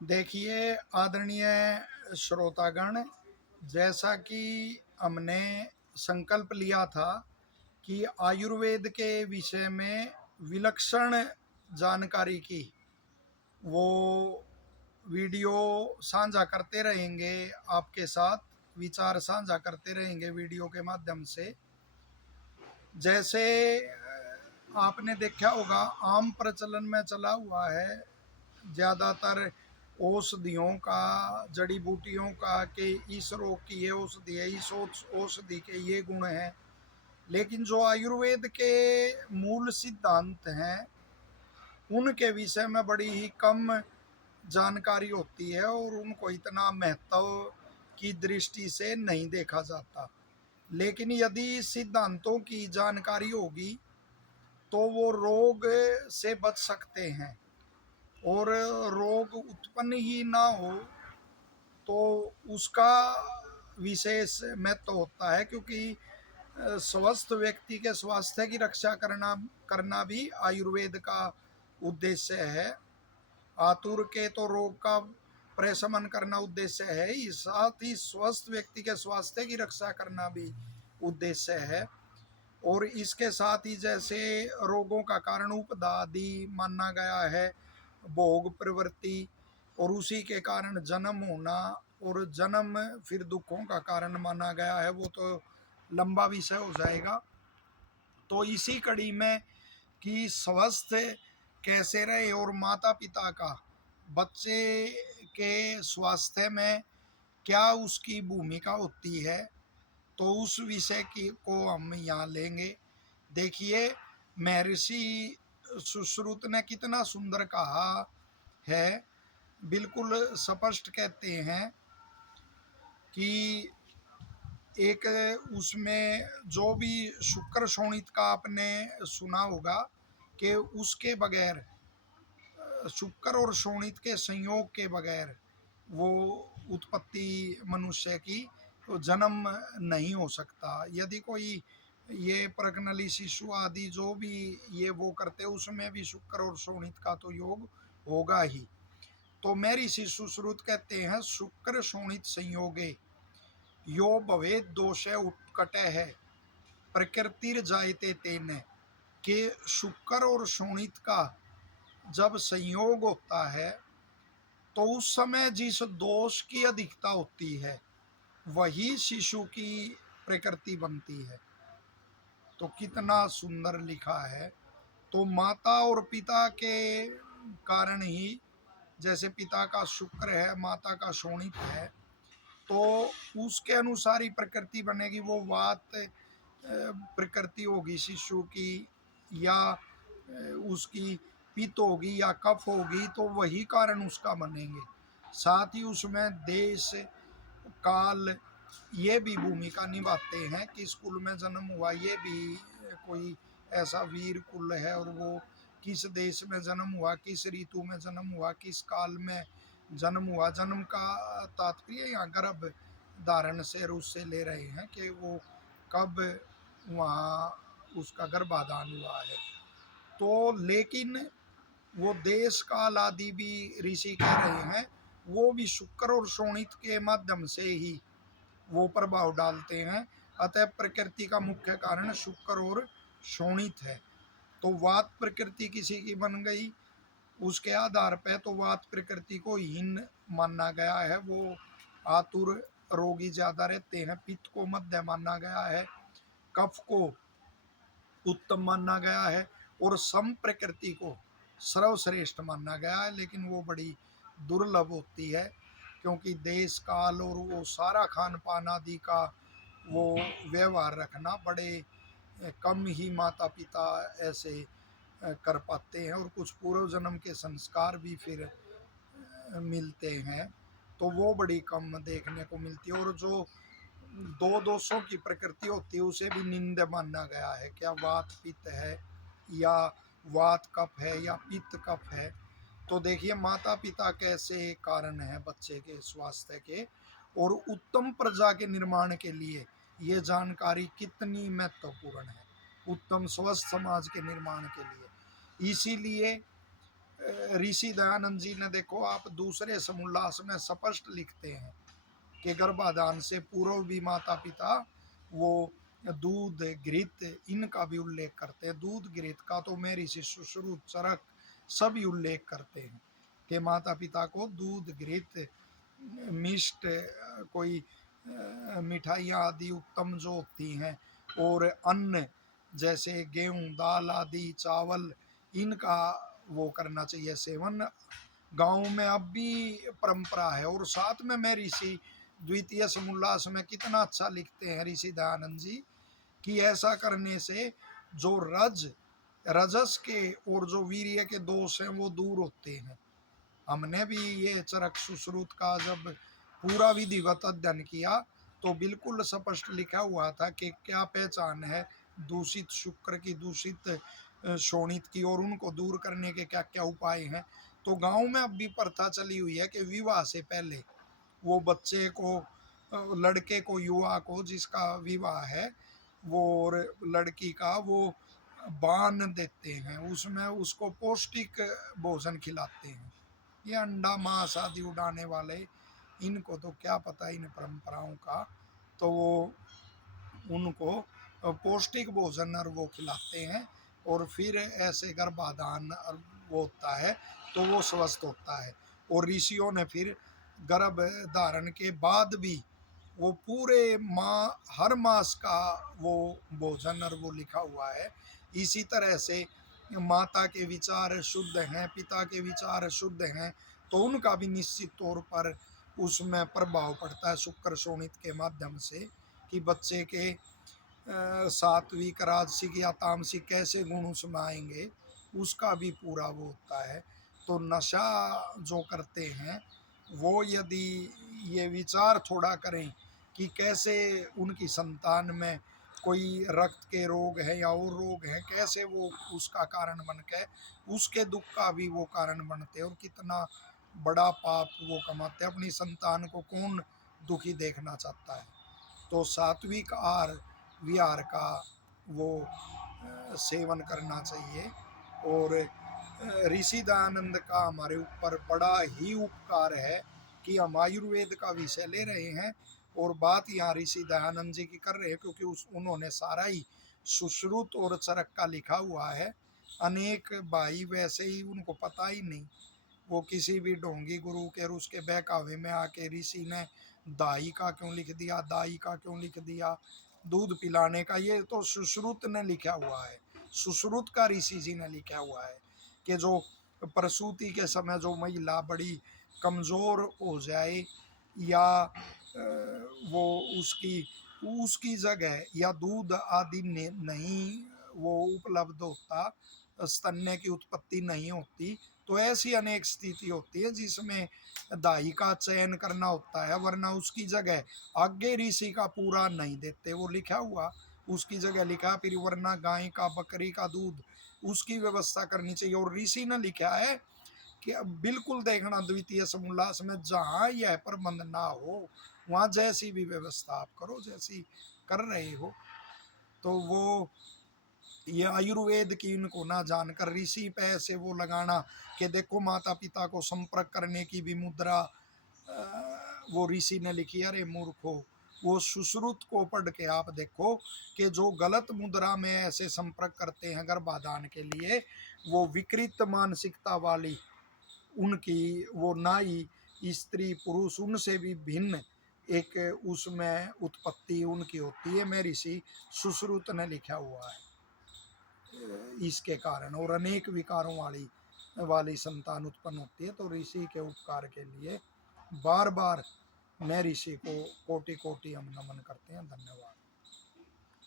देखिए आदरणीय श्रोतागण, जैसा कि हमने संकल्प लिया था कि आयुर्वेद के विषय में विलक्षण जानकारी की वो वीडियो साझा करते रहेंगे, आपके साथ विचार साझा करते रहेंगे वीडियो के माध्यम से। जैसे आपने देखा होगा, आम प्रचलन में चला हुआ है ज़्यादातर औषधियों का, जड़ी बूटियों का, कि इस रोग की ये औषधि है, इस औषधि के ये गुण हैं। लेकिन जो आयुर्वेद के मूल सिद्धांत हैं उनके विषय में बड़ी ही कम जानकारी होती है और उनको इतना महत्व की दृष्टि से नहीं देखा जाता। लेकिन यदि सिद्धांतों की जानकारी होगी तो वो रोग से बच सकते हैं, और रोग उत्पन्न ही ना हो तो उसका विशेष महत्व होता है, क्योंकि स्वस्थ व्यक्ति के स्वास्थ्य की रक्षा करना करना भी आयुर्वेद का उद्देश्य है। आतुर के तो रोग का प्रशमन करना उद्देश्य है ही, साथ ही स्वस्थ व्यक्ति के स्वास्थ्य की रक्षा करना भी उद्देश्य है। और इसके साथ ही जैसे रोगों का कारण उपदादि माना गया है, भोग प्रवृत्ति, और उसी के कारण जन्म होना, और जन्म फिर दुखों का कारण माना गया है, वो तो लंबा विषय हो जाएगा। तो इसी कड़ी में कि स्वस्थ कैसे रहे और माता पिता का बच्चे के स्वास्थ्य में क्या उसकी भूमिका होती है, तो उस विषय की को हम यहाँ लेंगे। देखिए, महर्षि सुश्रुत ने कितना सुंदर कहा है, बिल्कुल स्पष्ट कहते हैं कि एक उसमें जो भी शुक्र शोणित का आपने सुना होगा कि उसके बगैर, शुक्र और शोणित के संयोग के बगैर वो उत्पत्ति मनुष्य की तो जन्म नहीं हो सकता। यदि कोई ये प्रगनली शिशु आदि जो भी ये वो करते उसमें भी शुक्र और शोणित का तो योग होगा ही। तो मेरी शिशु श्रुत कहते हैं, शुक्र शोणित संयोगे यो भवे दोष उत्कट है प्रकृतिर जायते तेने, के शुक्र और शोणित का जब संयोग होता है तो उस समय जिस दोष की अधिकता होती है वही शिशु की प्रकृति बनती है। तो कितना सुंदर लिखा है। तो माता और पिता के कारण ही, जैसे पिता का शुक्र है, माता का शोणित है, तो उसके अनुसार ही प्रकृति बनेगी। वो वात प्रकृति होगी शिशु की, या उसकी पित्त होगी या कफ होगी, तो वही कारण उसका बनेंगे। साथ ही उसमें देश काल ये भी भूमिका निभाते हैं, किस कुल में जन्म हुआ, ये भी कोई ऐसा वीर कुल है और वो किस देश में जन्म हुआ, किस ऋतु में जन्म हुआ, किस काल में जन्म हुआ। जन्म का तात्पर्य यहाँ गर्भ धारण से रूस से ले रहे हैं कि वो कब वहाँ उसका गर्भाधान हुआ है। तो लेकिन वो देश काल आदि भी ऋषि कह रहे हैं, वो भी शुक्र और शोणित के माध्यम से ही वो प्रभाव डालते हैं। अतः प्रकृति का मुख्य कारण शुक्र और शोणित है। तो वात प्रकृति किसी की बन गई, उसके आधार पर तो वात प्रकृति को हीन माना गया है, वो आतुर रोगी ज्यादा रहते हैं। पित्त को मध्य माना गया है, कफ को उत्तम माना गया है, और सम प्रकृति को सर्वश्रेष्ठ माना गया है। लेकिन वो बड़ी दुर्लभ होती है, क्योंकि देश काल और वो सारा खान पान आदि का वो व्यवहार रखना बड़े कम ही माता पिता ऐसे कर पाते हैं, और कुछ पूर्व जन्म के संस्कार भी फिर मिलते हैं, तो वो बड़ी कम देखने को मिलती है। और जो दो दोषों की प्रकृति होती है उसे भी निंद माना गया है। क्या वात पित्त है, या वात कफ है, या पित्त कफ है। तो देखिए माता पिता कैसे कारण है बच्चे के स्वास्थ्य के, और उत्तम प्रजा के निर्माण के लिए ये जानकारी कितनी महत्वपूर्ण है, उत्तम स्वस्थ समाज के निर्माण के लिए। इसीलिए ऋषि दयानंद जी ने देखो, आप दूसरे समोल्लास में स्पष्ट लिखते हैं कि गर्भाधान से पूर्व भी माता पिता वो दूध घृत इनका भी उल्लेख करते हैं। दूध घृत का तो मैं ऋषि सुश्रुत चरक सभी उल्लेख करते हैं कि माता पिता को दूध घृत मिष्ट कोई मिठाइयाँ आदि उत्तम जो होती हैं और अन्न जैसे गेहूँ दाल आदि चावल इनका वो करना चाहिए सेवन। गाँव में अब भी परंपरा है। और साथ में मैं ऋषि द्वितीय समोल्लास में कितना अच्छा लिखते हैं ऋषि दयानंद जी कि ऐसा करने से जो रजस के और जो वीर्य के दोष हैं वो दूर होते हैं। हमने भी ये चरक सुश्रुत का जब पूरा विधिवत अध्ययन किया तो बिल्कुल स्पष्ट लिखा हुआ था कि क्या पहचान है दूषित शुक्र की, दूषित शोणित की, और उनको दूर करने के क्या क्या उपाय हैं। तो गांव में अब भी प्रथा चली हुई है कि विवाह से पहले वो बच्चे को, लड़के को, युवा को जिसका विवाह है वो और लड़की का वो बान देते हैं, उसमें उसको पौष्टिक भोजन खिलाते हैं। ये अंडा मांस आदि उड़ाने वाले इनको तो क्या पता इन परंपराओं का। तो वो उनको पौष्टिक भोजन और वो खिलाते हैं और फिर ऐसे गर्भाधान वो होता है तो वो स्वस्थ होता है। और ऋषियों ने फिर गर्भ धारण के बाद भी वो पूरे हर मास का वो भोजन और वो लिखा हुआ है। इसी तरह से माता के विचार शुद्ध हैं, पिता के विचार शुद्ध हैं, तो उनका भी निश्चित तौर पर उसमें प्रभाव पड़ता है शुक्र शोणित के माध्यम से कि बच्चे के सात्विक राजसिक या तामसिक कैसे गुण उसमें आएंगे, उसका भी पूरा वो होता है। तो नशा जो करते हैं वो यदि ये विचार थोड़ा करें कि कैसे उनकी संतान में कोई रक्त के रोग है या और रोग हैं, कैसे वो उसका कारण बन के उसके दुख का भी वो कारण बनते और कितना बड़ा पाप वो कमाते। अपनी संतान को कौन दुखी देखना चाहता है। तो सात्विक आहार विहार का वो सेवन करना चाहिए। और ऋषि दयानंद का हमारे ऊपर बड़ा ही उपकार है कि हम आयुर्वेद का विषय ले रहे हैं और बात यहाँ ऋषि दयानंद जी की कर रहे हैं, क्योंकि उन्होंने सारा ही सुश्रुत और चरक का लिखा हुआ है। अनेक भाई वैसे ही उनको पता ही नहीं, वो किसी भी ढोंगी गुरु के और उसके बहकावे में आके ऋषि ने दाई का क्यों लिख दिया, दाई का क्यों लिख दिया, दूध पिलाने का, ये तो सुश्रुत ने लिखा हुआ है। सुश्रुत का ऋषि जी ने लिखा हुआ है कि जो प्रसूति के समय जो महिला बड़ी कमज़ोर हो जाए या वो उसकी उसकी जगह या दूध आदि नहीं वो उपलब्ध होता, स्तन्य की उत्पत्ति नहीं होती, तो ऐसी अनेक स्थिति होती है जिसमें दाई का चयन करना होता है, वरना उसकी जगह आगे ऋषि का पूरा नहीं देते वो लिखा हुआ, उसकी जगह लिखा फिर वरना गाय का बकरी का दूध उसकी व्यवस्था करनी चाहिए। और ऋषि ने लिखा है कि अब बिल्कुल देखना द्वितीय समोल्लास में जहाँ यह प्रबंध ना हो वहाँ जैसी भी व्यवस्था आप करो जैसी कर रहे हो। तो वो ये आयुर्वेद की इनको ना जानकर ऋषि पे ऐसे वो लगाना कि देखो माता पिता को संपर्क करने की भी मुद्रा वो ऋषि ने लिखी। अरे मूर्खो, वो सुश्रुत को पढ़ के आप देखो कि जो गलत मुद्रा में ऐसे संपर्क करते हैं गर्भाधान के लिए, वो विकृत मानसिकता वाली उनकी वो नाई स्त्री पुरुष उनसे भी भिन्न एक उसमें उत्पत्ति उनकी होती है। मैं ऋषि सुश्रुत ने लिखा हुआ है इसके कारण, और अनेक विकारों वाली संतान उत्पन्न होती है। तो ऋषि के उपकार के लिए बार बार मैं ऋषि को कोटि कोटि हम नमन करते हैं। धन्यवाद।